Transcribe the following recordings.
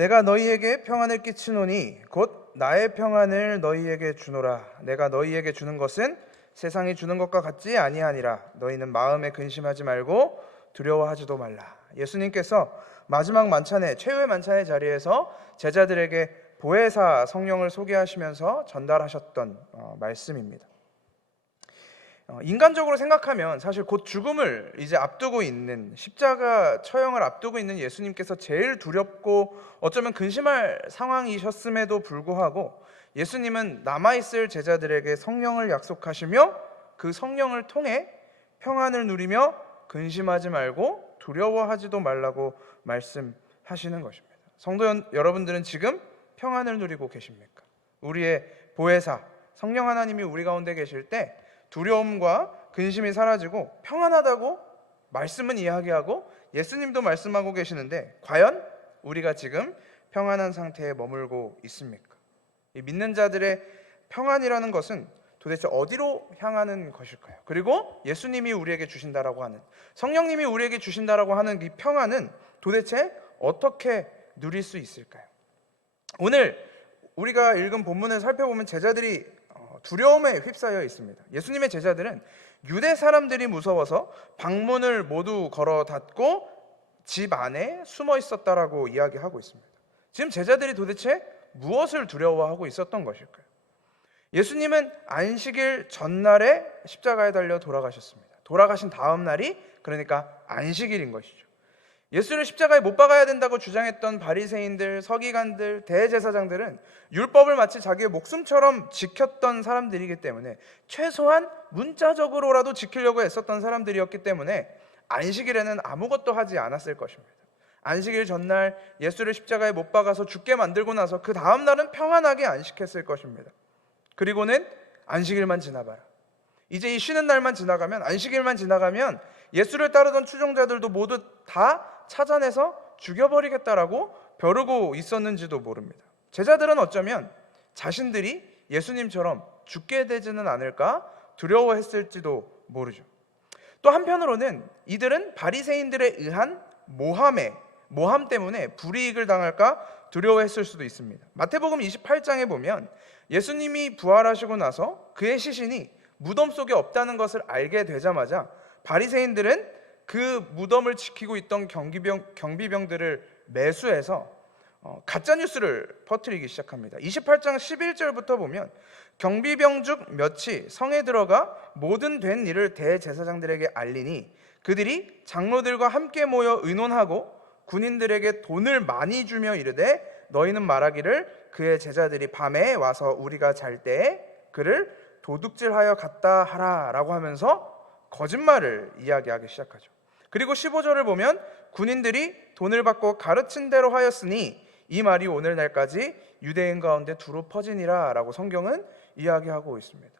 내가 너희에게 평안을 끼치노니 곧 나의 평안을 너희에게 주노라. 내가 너희에게 주는 것은 세상이 주는 것과 같지 아니하니라. 너희는 마음에 근심하지 말고 두려워하지도 말라. 예수님께서 마지막 만찬의 최후의 만찬의 자리에서 제자들에게 보혜사 성령을 소개하시면서 전달하셨던 말씀입니다. 인간적으로 생각하면 사실 곧 죽음을 이제 앞두고 있는, 십자가 처형을 앞두고 있는 예수님께서 제일 두렵고 어쩌면 근심할 상황이셨음에도 불구하고 예수님은 남아있을 제자들에게 성령을 약속하시며 그 성령을 통해 평안을 누리며 근심하지 말고 두려워하지도 말라고 말씀하시는 것입니다. 성도 여러분들은 지금 평안을 누리고 계십니까? 우리의 보혜사 성령 하나님이 우리 가운데 계실 때 두려움과 근심이 사라지고 평안하다고 말씀은 이야기하고 예수님도 말씀하고 계시는데 과연 우리가 지금 평안한 상태에 머물고 있습니까? 이 믿는 자들의 평안이라는 것은 도대체 어디로 향하는 것일까요? 그리고 예수님이 우리에게 주신다라고 하는, 성령님이 우리에게 주신다라고 하는 이 평안은 도대체 어떻게 누릴 수 있을까요? 오늘 우리가 읽은 본문을 살펴보면 제자들이 두려움에 휩싸여 있습니다. 예수님의 제자들은 유대 사람들이 무서워서 방문을 모두 걸어 닫고 집 안에 숨어 있었다라고 이야기하고 있습니다. 지금 제자들이 도대체 무엇을 두려워하고 있었던 것일까요? 예수님은 안식일 전날에 십자가에 달려 돌아가셨습니다. 돌아가신 다음 날이 그러니까 안식일인 것이죠. 예수를 십자가에 못 박아야 된다고 주장했던 바리새인들, 서기관들, 대제사장들은 율법을 마치 자기의 목숨처럼 지켰던 사람들이기 때문에 최소한 문자적으로라도 지키려고 애썼던 사람들이었기 때문에 안식일에는 아무것도 하지 않았을 것입니다. 안식일 전날 예수를 십자가에 못 박아서 죽게 만들고 나서 그 다음 날은 평안하게 안식했을 것입니다. 그리고는 안식일만 지나봐라. 이제 이 쉬는 날만 지나가면, 안식일만 지나가면 예수를 따르던 추종자들도 모두 다 찾아내서 죽여버리겠다라고 벼르고 있었는지도 모릅니다. 제자들은 어쩌면 자신들이 예수님처럼 죽게 되지는 않을까 두려워했을지도 모르죠. 또 한편으로는 이들은 바리새인들에 의한 모함 때문에 불이익을 당할까 두려워했을 수도 있습니다. 마태복음 28장에 보면 예수님이 부활하시고 나서 그의 시신이 무덤 속에 없다는 것을 알게 되자마자 바리새인들은 그 무덤을 지키고 있던 경비병들을 매수해서 가짜 뉴스를 퍼뜨리기 시작합니다. 28장 11절부터 보면 경비병 중 몇이 성에 들어가 모든 된 일을 대제사장들에게 알리니 그들이 장로들과 함께 모여 의논하고 군인들에게 돈을 많이 주며 이르되 너희는 말하기를 그의 제자들이 밤에 와서 우리가 잘 때에 그를 도둑질하여 갔다 하라 라고 하면서 거짓말을 이야기하기 시작하죠. 그리고 15절을 보면 군인들이 돈을 받고 가르친 대로 하였으니 이 말이 오늘날까지 유대인 가운데 두루 퍼지니라 라고 성경은 이야기하고 있습니다.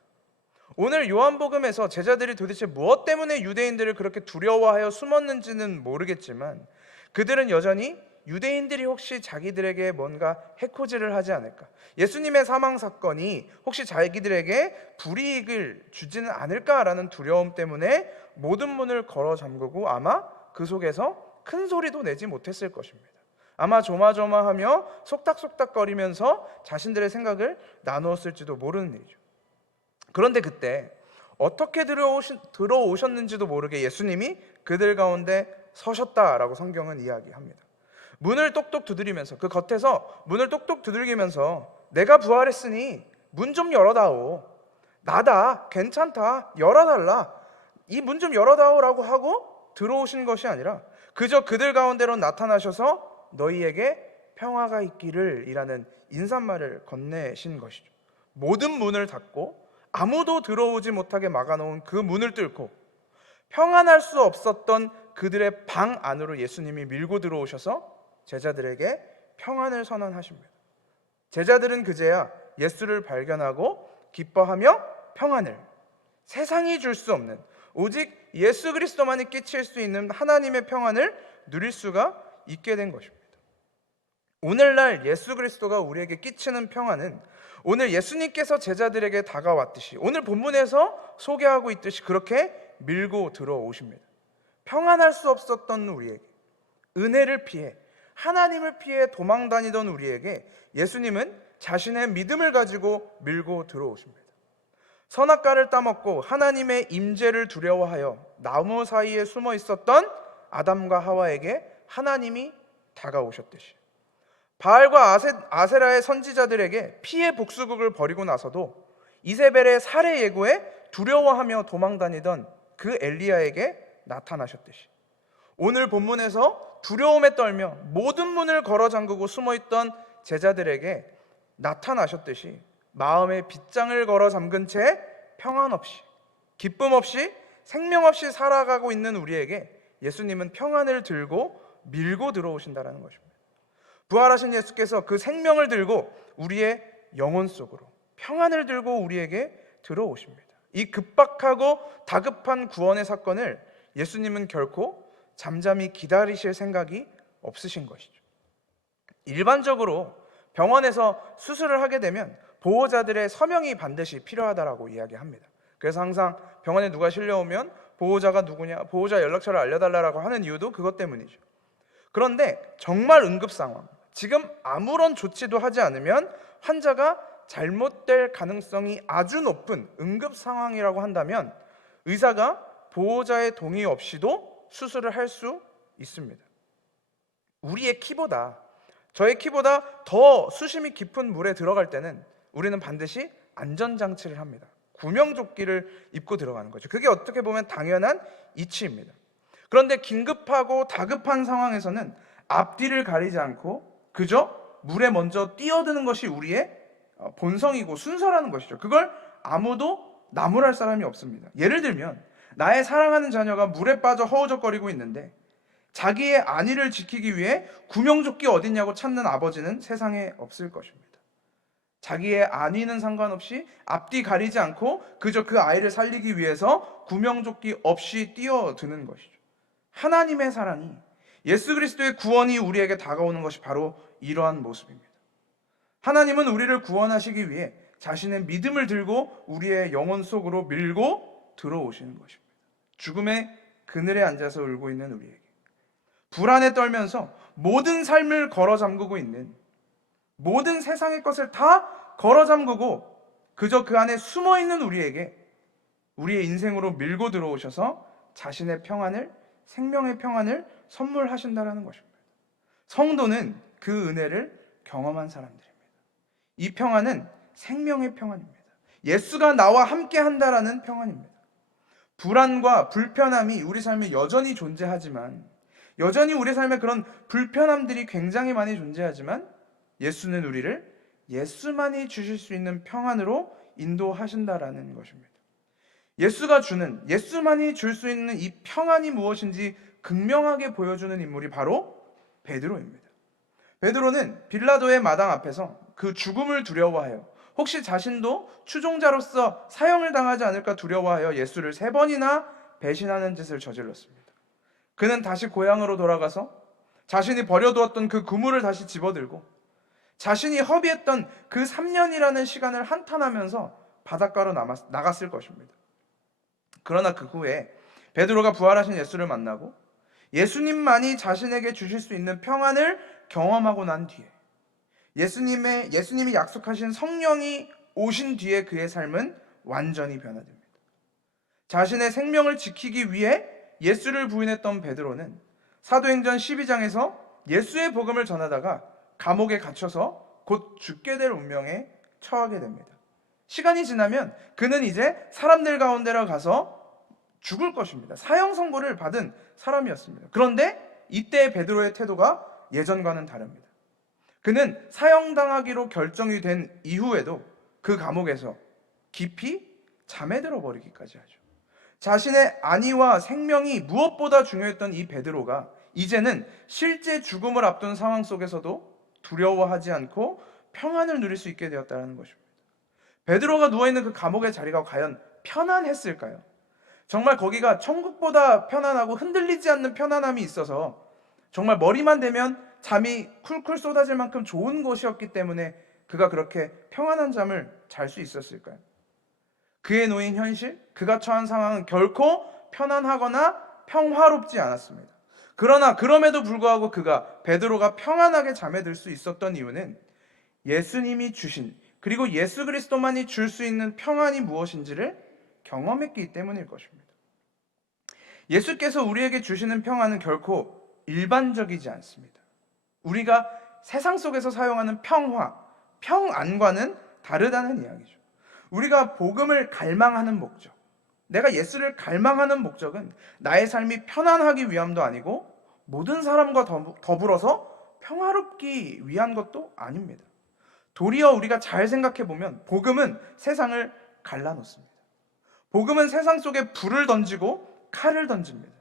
오늘 요한복음에서 제자들이 도대체 무엇 때문에 유대인들을 그렇게 두려워하여 숨었는지는 모르겠지만 그들은 여전히 유대인들이 혹시 자기들에게 뭔가 해코지를 하지 않을까, 예수님의 사망 사건이 혹시 자기들에게 불이익을 주지는 않을까라는 두려움 때문에 모든 문을 걸어 잠그고 아마 그 속에서 큰 소리도 내지 못했을 것입니다. 아마 조마조마하며 속닥속닥거리면서 자신들의 생각을 나누었을지도 모르는 일이죠. 그런데 그때 어떻게 들어오셨는지도 모르게 예수님이 그들 가운데 서셨다라고 성경은 이야기합니다. 문을 똑똑 두드리면서, 그 겉에서 문을 똑똑 두들기면서 내가 부활했으니 문 좀 열어다오, 나다, 괜찮다, 열어달라, 이 문 좀 열어다오라고 하고 들어오신 것이 아니라 그저 그들 가운데로 나타나셔서 너희에게 평화가 있기를 이라는 인사말을 건네신 것이죠. 모든 문을 닫고 아무도 들어오지 못하게 막아놓은 그 문을 뚫고 평안할 수 없었던 그들의 방 안으로 예수님이 밀고 들어오셔서 제자들에게 평안을 선언하십니다. 제자들은 그제야 예수를 발견하고 기뻐하며 평안을, 세상이 줄 수 없는 오직 예수 그리스도만이 끼칠 수 있는 하나님의 평안을 누릴 수가 있게 된 것입니다. 오늘날 예수 그리스도가 우리에게 끼치는 평안은 오늘 예수님께서 제자들에게 다가왔듯이, 오늘 본문에서 소개하고 있듯이 그렇게 밀고 들어오십니다. 평안할 수 없었던 우리에게 은혜를 피해 하나님을 피해 도망 다니던 우리에게 예수님은 자신의 믿음을 가지고 밀고 들어오십니다. 선악과를 따먹고 하나님의 임재를 두려워하여 나무 사이에 숨어 있었던 아담과 하와에게 하나님이 다가오셨듯이, 바알과 아세라의 선지자들에게 피해 복수극을 벌이고 나서도 이세벨의 살해 예고에 두려워하며 도망다니던 그 엘리야에게 나타나셨듯이, 오늘 본문에서 두려움에 떨며 모든 문을 걸어 잠그고 숨어있던 제자들에게 나타나셨듯이 마음의 빗장을 걸어 잠근 채 평안 없이, 기쁨 없이, 생명 없이 살아가고 있는 우리에게 예수님은 평안을 들고 밀고 들어오신다는 것입니다. 부활하신 예수께서 그 생명을 들고 우리의 영혼 속으로, 평안을 들고 우리에게 들어오십니다. 이 급박하고 다급한 구원의 사건을 예수님은 결코 잠잠히 기다리실 생각이 없으신 것이죠. 일반적으로 병원에서 수술을 하게 되면 보호자들의 서명이 반드시 필요하다라고 이야기합니다. 그래서 항상 병원에 누가 실려오면 보호자가 누구냐, 보호자 연락처를 알려달라고 하는 이유도 그것 때문이죠. 그런데 정말 응급 상황, 지금 아무런 조치도 하지 않으면 환자가 잘못될 가능성이 아주 높은 응급 상황이라고 한다면 의사가 보호자의 동의 없이도 수술을 할 수 있습니다. 저의 키보다 더 수심이 깊은 물에 들어갈 때는 우리는 반드시 안전장치를 합니다. 구명조끼를 입고 들어가는 거죠. 그게 어떻게 보면 당연한 이치입니다. 그런데 긴급하고 다급한 상황에서는 앞뒤를 가리지 않고 그저 물에 먼저 뛰어드는 것이 우리의 본성이고 순서라는 것이죠. 그걸 아무도 나무랄 사람이 없습니다. 예를 들면 나의 사랑하는 자녀가 물에 빠져 허우적거리고 있는데 자기의 안위를 지키기 위해 구명조끼 어딨냐고 찾는 아버지는 세상에 없을 것입니다. 자기의 안위는 상관없이 앞뒤 가리지 않고 그저 그 아이를 살리기 위해서 구명조끼 없이 뛰어드는 것이죠. 하나님의 사랑이, 예수 그리스도의 구원이 우리에게 다가오는 것이 바로 이러한 모습입니다. 하나님은 우리를 구원하시기 위해 자신의 믿음을 들고 우리의 영혼 속으로 밀고 들어오시는 것입니다. 죽음의 그늘에 앉아서 울고 있는 우리에게, 불안에 떨면서 모든 삶을 걸어 잠그고 있는, 모든 세상의 것을 다 걸어 잠그고 그저 그 안에 숨어 있는 우리에게 우리의 인생으로 밀고 들어오셔서 자신의 평안을, 생명의 평안을 선물하신다라는 것입니다. 성도는 그 은혜를 경험한 사람들입니다. 이 평안은 생명의 평안입니다. 예수가 나와 함께 한다라는 평안입니다. 불안과 불편함이 우리 삶에 여전히 존재하지만, 여전히 우리 삶에 그런 불편함들이 굉장히 많이 존재하지만 예수는 우리를 예수만이 주실 수 있는 평안으로 인도하신다라는 것입니다. 예수가 주는, 예수만이 줄 수 있는 이 평안이 무엇인지 극명하게 보여주는 인물이 바로 베드로입니다. 베드로는 빌라도의 마당 앞에서 그 죽음을 두려워하여, 혹시 자신도 추종자로서 사형을 당하지 않을까 두려워하여 예수를 3번이나 배신하는 짓을 저질렀습니다. 그는 다시 고향으로 돌아가서 자신이 버려두었던 그 그물을 다시 집어들고 자신이 허비했던 그 3년이라는 시간을 한탄하면서 바닷가로 나갔을 것입니다. 그러나 그 후에 베드로가 부활하신 예수를 만나고 예수님만이 자신에게 주실 수 있는 평안을 경험하고 난 뒤에, 예수님이 약속하신 성령이 오신 뒤에 그의 삶은 완전히 변화됩니다. 자신의 생명을 지키기 위해 예수를 부인했던 베드로는 사도행전 12장에서 예수의 복음을 전하다가 감옥에 갇혀서 곧 죽게 될 운명에 처하게 됩니다. 시간이 지나면 그는 이제 사람들 가운데로 가서 죽을 것입니다. 사형 선고를 받은 사람이었습니다. 그런데 이때 베드로의 태도가 예전과는 다릅니다. 그는 사형당하기로 결정이 된 이후에도 그 감옥에서 깊이 잠에 들어버리기까지 하죠. 자신의 안위와 생명이 무엇보다 중요했던 이 베드로가 이제는 실제 죽음을 앞둔 상황 속에서도 두려워하지 않고 평안을 누릴 수 있게 되었다는 것입니다. 베드로가 누워있는 그 감옥의 자리가 과연 편안했을까요? 정말 거기가 천국보다 편안하고 흔들리지 않는 편안함이 있어서 정말 머리만 대면 잠이 쿨쿨 쏟아질 만큼 좋은 곳이었기 때문에 그가 그렇게 평안한 잠을 잘 수 있었을까요? 그에 놓인 현실, 그가 처한 상황은 결코 편안하거나 평화롭지 않았습니다. 그러나 그럼에도 불구하고 베드로가 평안하게 잠에 들 수 있었던 이유는 예수님이 주신, 그리고 예수 그리스도만이 줄 수 있는 평안이 무엇인지를 경험했기 때문일 것입니다. 예수께서 우리에게 주시는 평안은 결코 일반적이지 않습니다. 우리가 세상 속에서 사용하는 평화, 평안과는 다르다는 이야기죠. 우리가 복음을 갈망하는 목적, 내가 예수를 갈망하는 목적은 나의 삶이 편안하기 위함도 아니고 모든 사람과 더불어서 평화롭기 위한 것도 아닙니다. 도리어 우리가 잘 생각해 보면 복음은 세상을 갈라놓습니다. 복음은 세상 속에 불을 던지고 칼을 던집니다.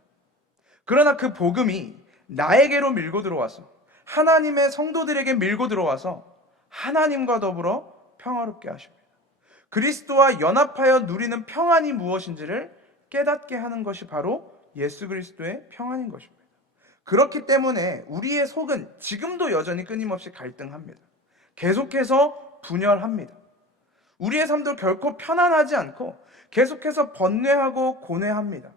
그러나 그 복음이 나에게로 밀고 들어와서, 하나님의 성도들에게 밀고 들어와서 하나님과 더불어 평화롭게 하십니다. 그리스도와 연합하여 누리는 평안이 무엇인지를 깨닫게 하는 것이 바로 예수 그리스도의 평안인 것입니다. 그렇기 때문에 우리의 속은 지금도 여전히 끊임없이 갈등합니다. 계속해서 분열합니다. 우리의 삶도 결코 편안하지 않고 계속해서 번뇌하고 고뇌합니다.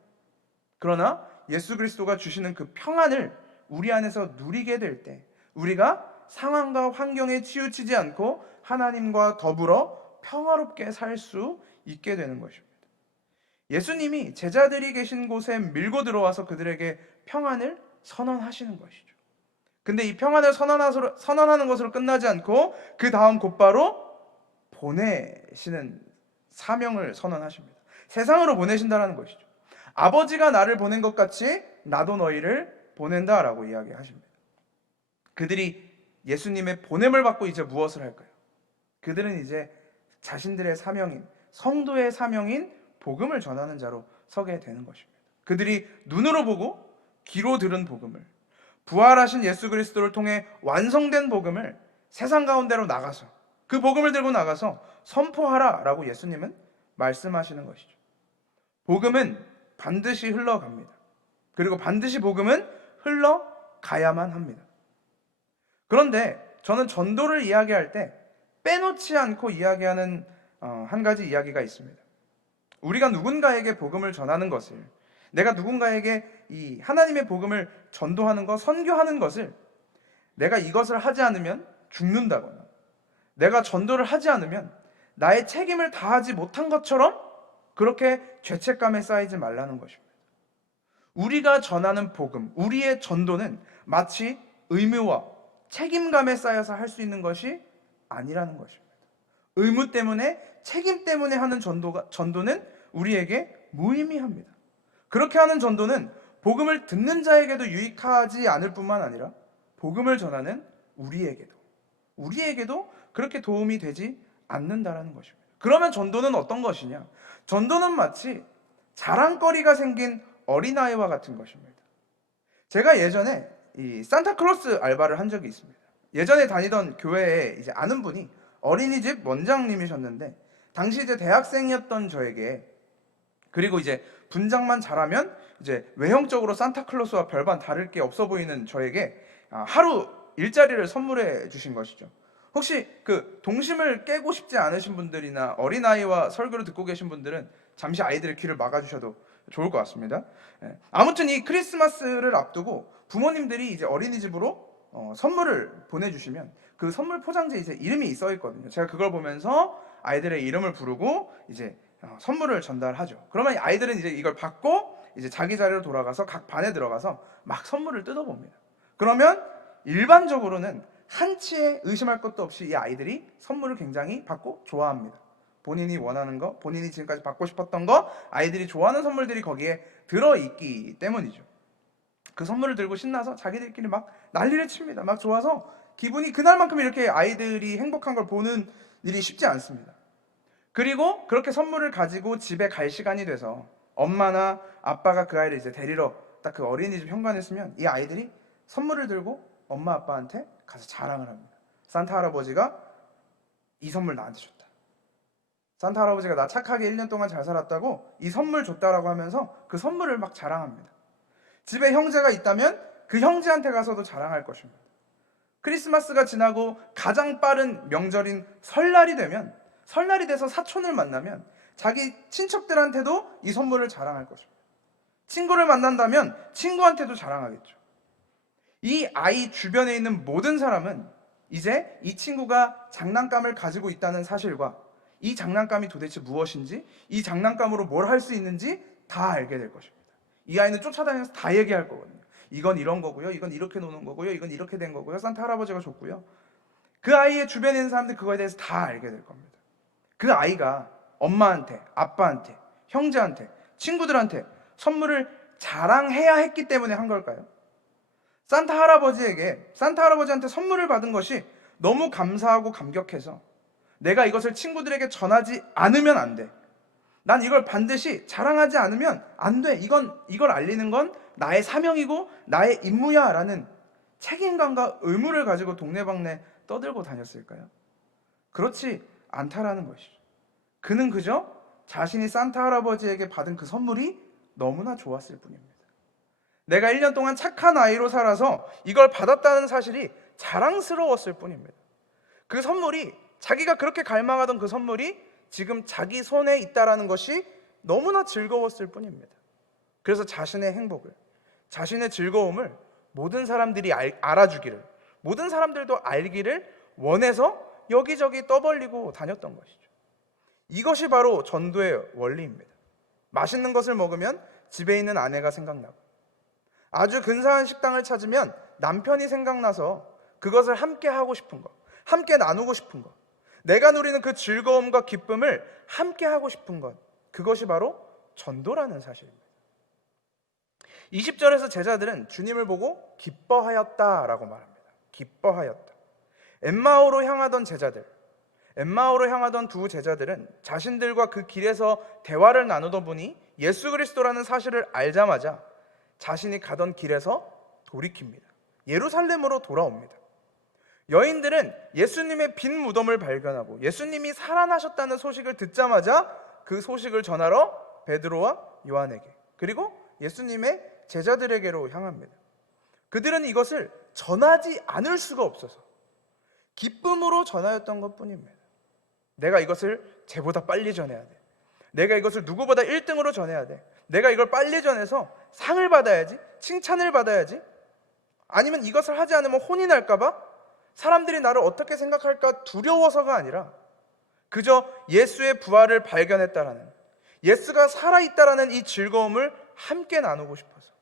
그러나 예수 그리스도가 주시는 그 평안을 우리 안에서 누리게 될 때 우리가 상황과 환경에 치우치지 않고 하나님과 더불어 평화롭게 살 수 있게 되는 것입니다. 예수님이 제자들이 계신 곳에 밀고 들어와서 그들에게 평안을 선언하시는 것이죠. 근데 이 평안을 선언하는 것으로 끝나지 않고 그 다음 곧바로 보내시는 사명을 선언하십니다. 세상으로 보내신다라는 것이죠. 아버지가 나를 보낸 것 같이 나도 너희를 보낸다라고 이야기하십니다. 그들이 예수님의 보냄을 받고 이제 무엇을 할까요? 그들은 이제 자신들의 사명인, 성도의 사명인 복음을 전하는 자로 서게 되는 것입니다. 그들이 눈으로 보고 귀로 들은 복음을, 부활하신 예수 그리스도를 통해 완성된 복음을 세상 가운데로 나가서, 그 복음을 들고 나가서 선포하라라고 예수님은 말씀하시는 것이죠. 복음은 반드시 흘러갑니다. 그리고 반드시 복음은 흘러가야만 합니다. 그런데 저는 전도를 이야기할 때 빼놓지 않고 이야기하는 한 가지 이야기가 있습니다. 우리가 누군가에게 복음을 전하는 것을, 내가 누군가에게 이 하나님의 복음을 전도하는 것, 선교하는 것을 내가 이것을 하지 않으면 죽는다거나, 내가 전도를 하지 않으면 나의 책임을 다하지 못한 것처럼 그렇게 죄책감에 쌓이지 말라는 것입니다. 우리가 전하는 복음, 우리의 전도는 마치 의무와 책임감에 쌓여서 할 수 있는 것이 아니라는 것입니다. 의무 때문에, 책임 때문에 하는 전도는 우리에게 무의미합니다. 그렇게 하는 전도는 복음을 듣는 자에게도 유익하지 않을 뿐만 아니라 복음을 전하는 우리에게도 그렇게 도움이 되지 않는다라는 것입니다. 그러면 전도는 어떤 것이냐? 전도는 마치 자랑거리가 생긴 어린아이와 같은 것입니다. 제가 예전에 이 산타클로스 알바를 한 적이 있습니다. 예전에 다니던 교회에 이제 아는 분이 어린이집 원장님이셨는데, 당시 이제 대학생이었던 저에게, 그리고 이제 분장만 잘하면 이제 외형적으로 산타클로스와 별반 다를 게 없어 보이는 저에게 하루 일자리를 선물해 주신 것이죠. 혹시 그 동심을 깨고 싶지 않으신 분들이나 어린아이와 설교를 듣고 계신 분들은 잠시 아이들의 귀를 막아주셔도 좋을 것 같습니다. 아무튼 이 크리스마스를 앞두고 부모님들이 이제 어린이집으로 선물을 보내주시면 그 선물 포장지에 이제 이름이 써 있거든요. 제가 그걸 보면서 아이들의 이름을 부르고 이제 선물을 전달하죠. 그러면 아이들은 이제 이걸 받고 이제 자기 자리로 돌아가서 각 반에 들어가서 막 선물을 뜯어봅니다. 그러면 일반적으로는 한치의 의심할 것도 없이 이 아이들이 선물을 굉장히 받고 좋아합니다. 본인이 원하는 거, 본인이 지금까지 받고 싶었던 거, 아이들이 좋아하는 선물들이 거기에 들어있기 때문이죠. 그 선물을 들고 신나서 자기들끼리 막 난리를 칩니다. 막 좋아서 기분이 그날만큼 이렇게 아이들이 행복한 걸 보는 일이 쉽지 않습니다. 그리고 그렇게 선물을 가지고 집에 갈 시간이 돼서 엄마나 아빠가 그 아이를 이제 데리러 딱 그 어린이집 현관에 있으면 이 아이들이 선물을 들고 엄마 아빠한테 가서 자랑을 합니다. 산타 할아버지가 이 선물 나한테 줬다. 산타 할아버지가 나 착하게 1년 동안 잘 살았다고 이 선물 줬다라고 하면서 그 선물을 막 자랑합니다. 집에 형제가 있다면 그 형제한테 가서도 자랑할 것입니다. 크리스마스가 지나고 가장 빠른 명절인 설날이 되면, 설날이 돼서 사촌을 만나면 자기 친척들한테도 이 선물을 자랑할 것입니다. 친구를 만난다면 친구한테도 자랑하겠죠. 이 아이 주변에 있는 모든 사람은 이제 이 친구가 장난감을 가지고 있다는 사실과 이 장난감이 도대체 무엇인지, 이 장난감으로 뭘 할 수 있는지 다 알게 될 것입니다. 이 아이는 쫓아다니면서 다 얘기할 거거든요. 이건 이런 거고요, 이건 이렇게 노는 거고요, 이건 이렇게 된 거고요, 산타 할아버지가 줬고요. 그 아이의 주변에 있는 사람들 그거에 대해서 다 알게 될 겁니다. 그 아이가 엄마한테, 아빠한테, 형제한테, 친구들한테 선물을 자랑해야 했기 때문에 한 걸까요? 산타 할아버지한테 선물을 받은 것이 너무 감사하고 감격해서 내가 이것을 친구들에게 전하지 않으면 안 돼. 난 이걸 반드시 자랑하지 않으면 안 돼. 이걸 알리는 건 나의 사명이고 나의 임무야 라는 책임감과 의무를 가지고 동네방네 떠들고 다녔을까요? 그렇지 않다라는 것이죠. 그는 그저 자신이 산타 할아버지에게 받은 그 선물이 너무나 좋았을 뿐입니다. 내가 1년 동안 착한 아이로 살아서 이걸 받았다는 사실이 자랑스러웠을 뿐입니다. 그 선물이, 자기가 그렇게 갈망하던 그 선물이 지금 자기 손에 있다라는 것이 너무나 즐거웠을 뿐입니다. 그래서 자신의 행복을, 자신의 즐거움을 모든 사람들이 알아주기를, 모든 사람들도 알기를 원해서 여기저기 떠벌리고 다녔던 것이죠. 이것이 바로 전도의 원리입니다. 맛있는 것을 먹으면 집에 있는 아내가 생각나고, 아주 근사한 식당을 찾으면 남편이 생각나서 그것을 함께 하고 싶은 것, 함께 나누고 싶은 것, 내가 누리는 그 즐거움과 기쁨을 함께 하고 싶은 것, 그것이 바로 전도라는 사실입니다. 20절에서 제자들은 주님을 보고 기뻐하였다라고 말합니다. 기뻐하였다. 엠마오로 향하던 두 제자들은 자신들과 그 길에서 대화를 나누던 분이 예수 그리스도라는 사실을 알자마자 자신이 가던 길에서 돌이킵니다. 예루살렘으로 돌아옵니다. 여인들은 예수님의 빈 무덤을 발견하고 예수님이 살아나셨다는 소식을 듣자마자 그 소식을 전하러 베드로와 요한에게, 그리고 예수님의 제자들에게로 향합니다. 그들은 이것을 전하지 않을 수가 없어서 기쁨으로 전하였던 것뿐입니다. 내가 이것을 쟤보다 빨리 전해야 돼. 내가 이것을 누구보다 1등으로 전해야 돼. 내가 이걸 빨리 전해서 상을 받아야지, 칭찬을 받아야지. 아니면 이것을 하지 않으면 혼이 날까 봐, 사람들이 나를 어떻게 생각할까 두려워서가 아니라 그저 예수의 부활을 발견했다라는, 예수가 살아있다라는 이 즐거움을 함께 나누고 싶어서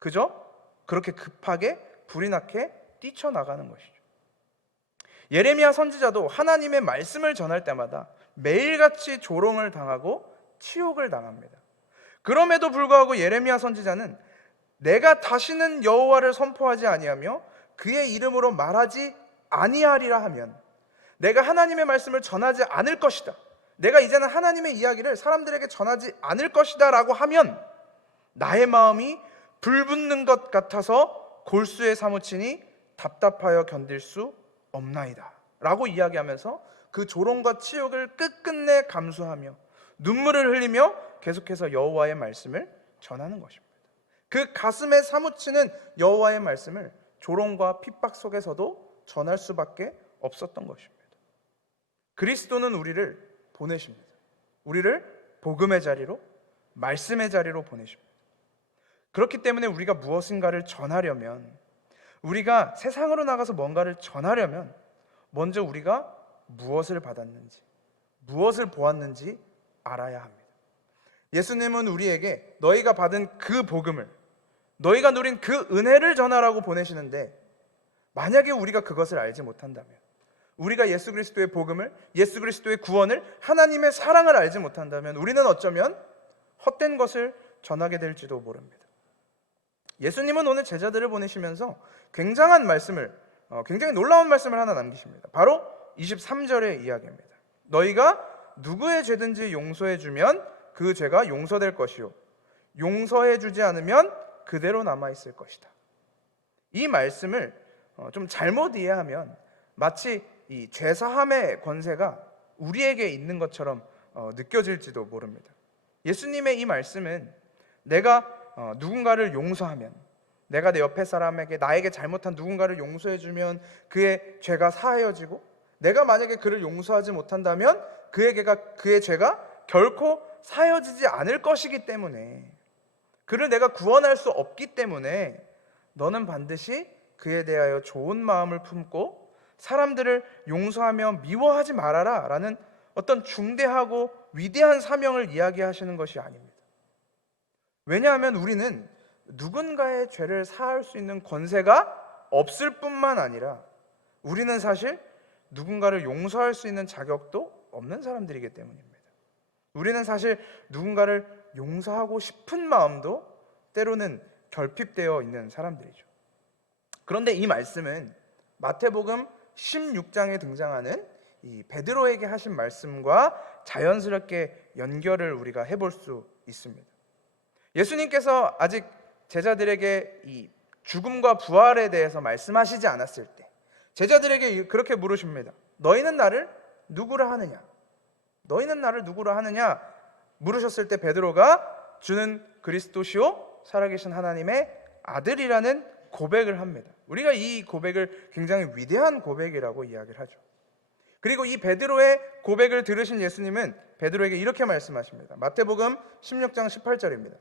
그저 그렇게 급하게 불이 나게 뛰쳐나가는 것이죠. 예레미야 선지자도 하나님의 말씀을 전할 때마다 매일같이 조롱을 당하고 치욕을 당합니다. 그럼에도 불구하고 예레미야 선지자는 내가 다시는 여호와를 선포하지 아니하며 그의 이름으로 말하지 아니하리라 하면, 내가 하나님의 말씀을 전하지 않을 것이다, 내가 이제는 하나님의 이야기를 사람들에게 전하지 않을 것이다 라고 하면 나의 마음이 불붙는 것 같아서 골수에 사무치니 답답하여 견딜 수 없나이다 라고 이야기하면서 그 조롱과 치욕을 끝끝내 감수하며 눈물을 흘리며 계속해서 여호와의 말씀을 전하는 것입니다. 그 가슴에 사무치는 여호와의 말씀을 조롱과 핍박 속에서도 전할 수밖에 없었던 것입니다. 그리스도는 우리를 보내십니다. 우리를 복음의 자리로, 말씀의 자리로 보내십니다. 그렇기 때문에 우리가 무엇인가를 전하려면, 우리가 세상으로 나가서 뭔가를 전하려면 먼저 우리가 무엇을 받았는지, 무엇을 보았는지 알아야 합니다. 예수님은 우리에게 너희가 받은 그 복음을, 너희가 누린 그 은혜를 전하라고 보내시는데, 만약에 우리가 그것을 알지 못한다면, 우리가 예수 그리스도의 복음을, 예수 그리스도의 구원을, 하나님의 사랑을 알지 못한다면 우리는 어쩌면 헛된 것을 전하게 될지도 모릅니다. 예수님은 오늘 제자들을 보내시면서 굉장히 놀라운 말씀을 하나 남기십니다. 바로 23절의 이야기입니다. 너희가 누구의 죄든지 용서해주면 그 죄가 용서될 것이요, 용서해주지 않으면 그대로 남아있을 것이다. 이 말씀을 좀 잘못 이해하면 마치 이 죄사함의 권세가 우리에게 있는 것처럼 느껴질지도 모릅니다. 예수님의 이 말씀은 내가 누군가를 용서하면, 내가 내 옆에 사람에게, 나에게 잘못한 누군가를 용서해주면 그의 죄가 사하여지고, 내가 만약에 그를 용서하지 못한다면 그의 죄가 결코 사하여지지 않을 것이기 때문에, 그를 내가 구원할 수 없기 때문에 너는 반드시 그에 대하여 좋은 마음을 품고 사람들을 용서하며 미워하지 말아라 라는 어떤 중대하고 위대한 사명을 이야기하시는 것이 아닙니다. 왜냐하면 우리는 누군가의 죄를 사할 수 있는 권세가 없을 뿐만 아니라 우리는 사실 누군가를 용서할 수 있는 자격도 없는 사람들이기 때문입니다. 우리는 사실 누군가를 용서하고 싶은 마음도 때로는 결핍되어 있는 사람들이죠. 그런데 이 말씀은 마태복음 16장에 등장하는 이 베드로에게 하신 말씀과 자연스럽게 연결을 우리가 해볼 수 있습니다. 예수님께서 아직 제자들에게 이 죽음과 부활에 대해서 말씀하시지 않았을 때 제자들에게 그렇게 물으십니다. 너희는 나를 누구라 하느냐? 너희는 나를 누구라 하느냐? 물으셨을 때 베드로가 주는 그리스도시요 살아계신 하나님의 아들이라는 고백을 합니다. 우리가 이 고백을 굉장히 위대한 고백이라고 이야기를 하죠. 그리고 이 베드로의 고백을 들으신 예수님은 베드로에게 이렇게 말씀하십니다. 마태복음 16장 18절입니다.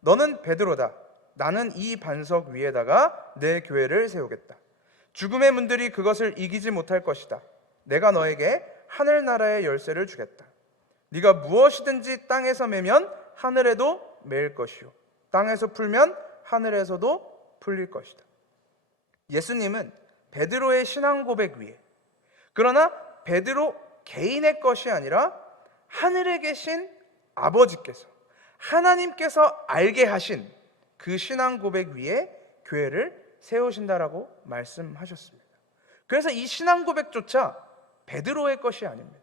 너는 베드로다. 나는 이 반석 위에다가 내 교회를 세우겠다. 죽음의 문들이 그것을 이기지 못할 것이다. 내가 너에게 하늘나라의 열쇠를 주겠다. 네가 무엇이든지 땅에서 매면 하늘에도 매일 것이요 땅에서 풀면 하늘에서도 풀릴 것이다. 예수님은 베드로의 신앙 고백 위에, 그러나 베드로 개인의 것이 아니라 하늘에 계신 아버지께서, 하나님께서 알게 하신 그 신앙 고백 위에 교회를 세우신다라고 말씀하셨습니다. 그래서 이 신앙 고백조차 베드로의 것이 아닙니다.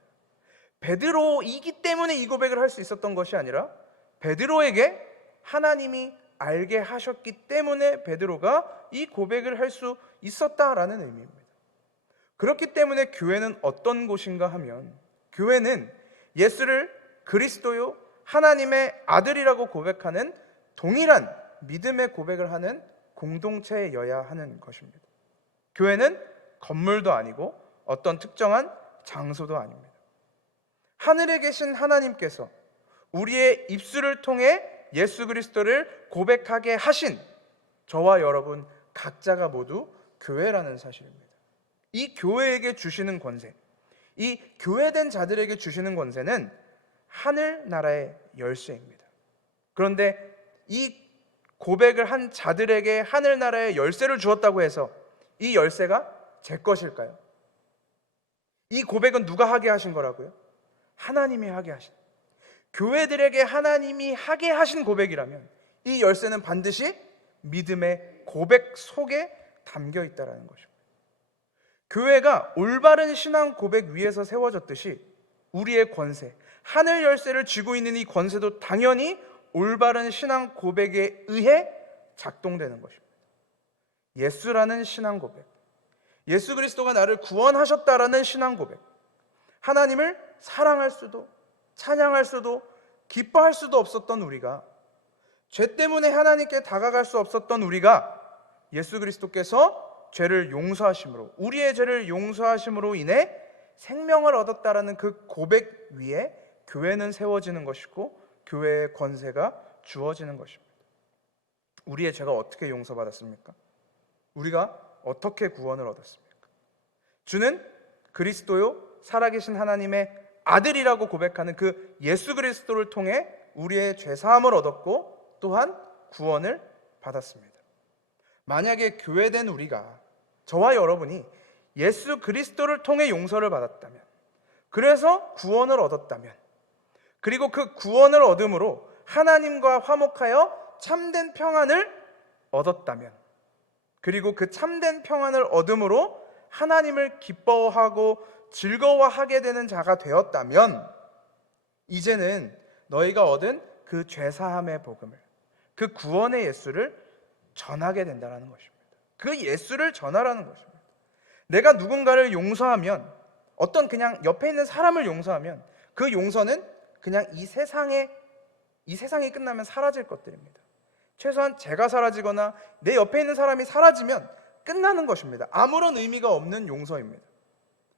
베드로이기 때문에 이 고백을 할 수 있었던 것이 아니라 베드로에게 하나님이 알게 하셨기 때문에 베드로가 이 고백을 할 수 있었다라는 의미입니다. 그렇기 때문에 교회는 어떤 곳인가 하면 교회는 예수를 그리스도요 하나님의 아들이라고 고백하는 동일한 믿음의 고백을 하는 공동체여야 하는 것입니다. 교회는 건물도 아니고 어떤 특정한 장소도 아닙니다. 하늘에 계신 하나님께서 우리의 입술을 통해 예수 그리스도를 고백하게 하신 저와 여러분 각자가 모두 교회라는 사실입니다. 이 교회에게 주시는 권세, 이 교회된 자들에게 주시는 권세는 하늘나라의 열쇠입니다. 그런데 이 고백을 한 자들에게 하늘나라의 열쇠를 주었다고 해서 이 열쇠가 제 것일까요? 이 고백은 누가 하게 하신 거라고요? 하나님이 하게 하신, 교회들에게 하나님이 하게 하신 고백이라면 이 열쇠는 반드시 믿음의 고백 속에 담겨 있다는 것입니다. 교회가 올바른 신앙 고백 위에서 세워졌듯이 우리의 권세, 하늘 열쇠를 쥐고 있는 이 권세도 당연히 올바른 신앙 고백에 의해 작동되는 것입니다. 예수라는 신앙 고백, 예수 그리스도가 나를 구원하셨다라는 신앙 고백, 하나님을 사랑할 수도 찬양할 수도 기뻐할 수도 없었던 우리가, 죄 때문에 하나님께 다가갈 수 없었던 우리가 예수 그리스도께서 죄를 용서하심으로, 우리의 죄를 용서하심으로 인해 생명을 얻었다라는 그 고백 위에 교회는 세워지는 것이고 교회의 권세가 주어지는 것입니다. 우리의 죄가 어떻게 용서받았습니까? 우리가 어떻게 구원을 얻었습니까? 주는 그리스도요 살아계신 하나님의 아들이라고 고백하는 그 예수 그리스도를 통해 우리의 죄사함을 얻었고 또한 구원을 받았습니다. 만약에 교회된 우리가, 저와 여러분이 예수 그리스도를 통해 용서를 받았다면, 그래서 구원을 얻었다면, 그리고 그 구원을 얻음으로 하나님과 화목하여 참된 평안을 얻었다면, 그리고 그 참된 평안을 얻음으로 하나님을 기뻐하고 즐거워하게 되는 자가 되었다면, 이제는 너희가 얻은 그 죄사함의 복음을, 그 구원의 예수를 전하게 된다는 것입니다. 그 예수를 전하라는 것입니다. 내가 누군가를 용서하면, 어떤 그냥 옆에 있는 사람을 용서하면 그 용서는 그냥 이 세상이 끝나면 사라질 것들입니다. 최소한 제가 사라지거나 내 옆에 있는 사람이 사라지면 끝나는 것입니다. 아무런 의미가 없는 용서입니다.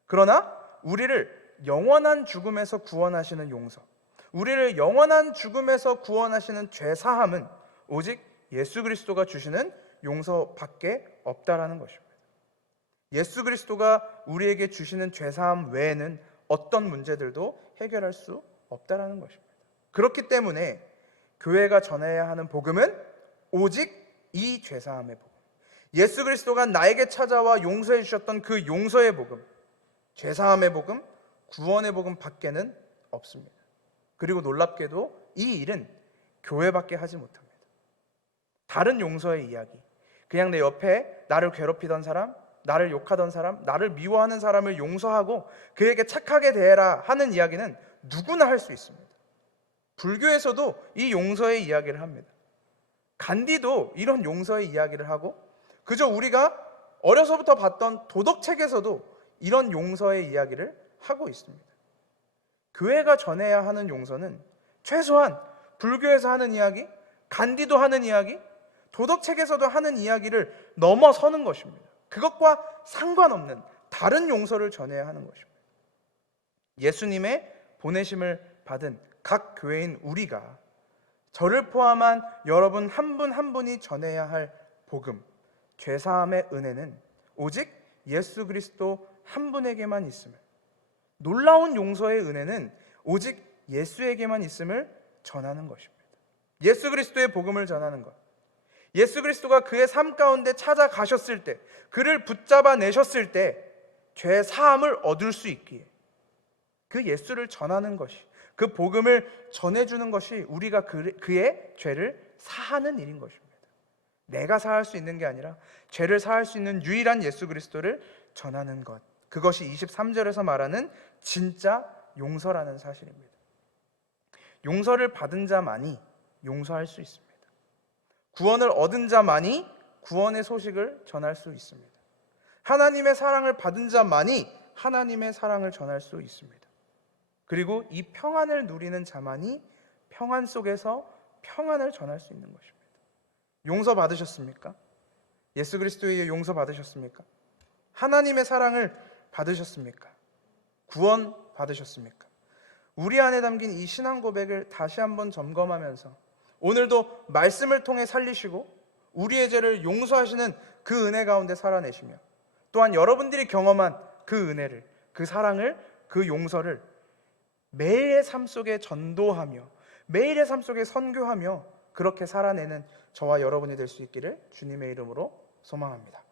그러나 우리를 영원한 죽음에서 구원하시는 용서, 우리를 영원한 죽음에서 구원하시는 죄사함은 오직 예수 그리스도가 주시는 용서밖에 없다라는 것입니다. 예수 그리스도가 우리에게 주시는 죄사함 외에는 어떤 문제들도 해결할 수 없다라는 것입니다. 그렇기 때문에 교회가 전해야 하는 복음은 오직 이 죄사함의 복음, 예수 그리스도가 나에게 찾아와 용서해 주셨던 그 용서의 복음, 죄사함의 복음, 구원의 복음 밖에는 없습니다. 그리고 놀랍게도 이 일은 교회밖에 하지 못합니다. 다른 용서의 이야기, 그냥 내 옆에 나를 괴롭히던 사람, 나를 욕하던 사람, 나를 미워하는 사람을 용서하고 그에게 착하게 대해라 하는 이야기는 누구나 할 수 있습니다. 불교에서도 이 용서의 이야기를 합니다. 간디도 이런 용서의 이야기를 하고, 그저 우리가 어려서부터 봤던 도덕책에서도 이런 용서의 이야기를 하고 있습니다. 교회가 전해야 하는 용서는 최소한 불교에서 하는 이야기, 간디도 하는 이야기, 도덕책에서도 하는 이야기를 넘어서는 것입니다. 그것과 상관없는 다른 용서를 전해야 하는 것입니다. 예수님의 보내심을 받은 각 교회인 우리가, 저를 포함한 여러분 한 분 한 분이 전해야 할 복음, 죄사함의 은혜는 오직 예수 그리스도 한 분에게만 있음을, 놀라운 용서의 은혜는 오직 예수에게만 있음을 전하는 것입니다. 예수 그리스도의 복음을 전하는 것, 예수 그리스도가 그의 삶 가운데 찾아가셨을 때, 그를 붙잡아 내셨을 때 죄 사함을 얻을 수 있기에 그 예수를 전하는 것이, 그 복음을 전해주는 것이 우리가 그의 죄를 사하는 일인 것입니다. 내가 사할 수 있는 게 아니라 죄를 사할 수 있는 유일한 예수 그리스도를 전하는 것, 그것이 23절에서 말하는 진짜 용서라는 사실입니다. 용서를 받은 자만이 용서할 수 있습니다. 구원을 얻은 자만이 구원의 소식을 전할 수 있습니다. 하나님의 사랑을 받은 자만이 하나님의 사랑을 전할 수 있습니다. 그리고 이 평안을 누리는 자만이 평안 속에서 평안을 전할 수 있는 것입니다. 용서 받으셨습니까? 예수 그리스도의 용서 받으셨습니까? 하나님의 사랑을 받으셨습니까? 구원 받으셨습니까? 우리 안에 담긴 이 신앙 고백을 다시 한번 점검하면서 오늘도 말씀을 통해 살리시고 우리의 죄를 용서하시는 그 은혜 가운데 살아내시며, 또한 여러분들이 경험한 그 은혜를, 그 사랑을, 그 용서를 매일의 삶 속에 전도하며 매일의 삶 속에 선교하며 그렇게 살아내는 저와 여러분이 될 수 있기를 주님의 이름으로 소망합니다.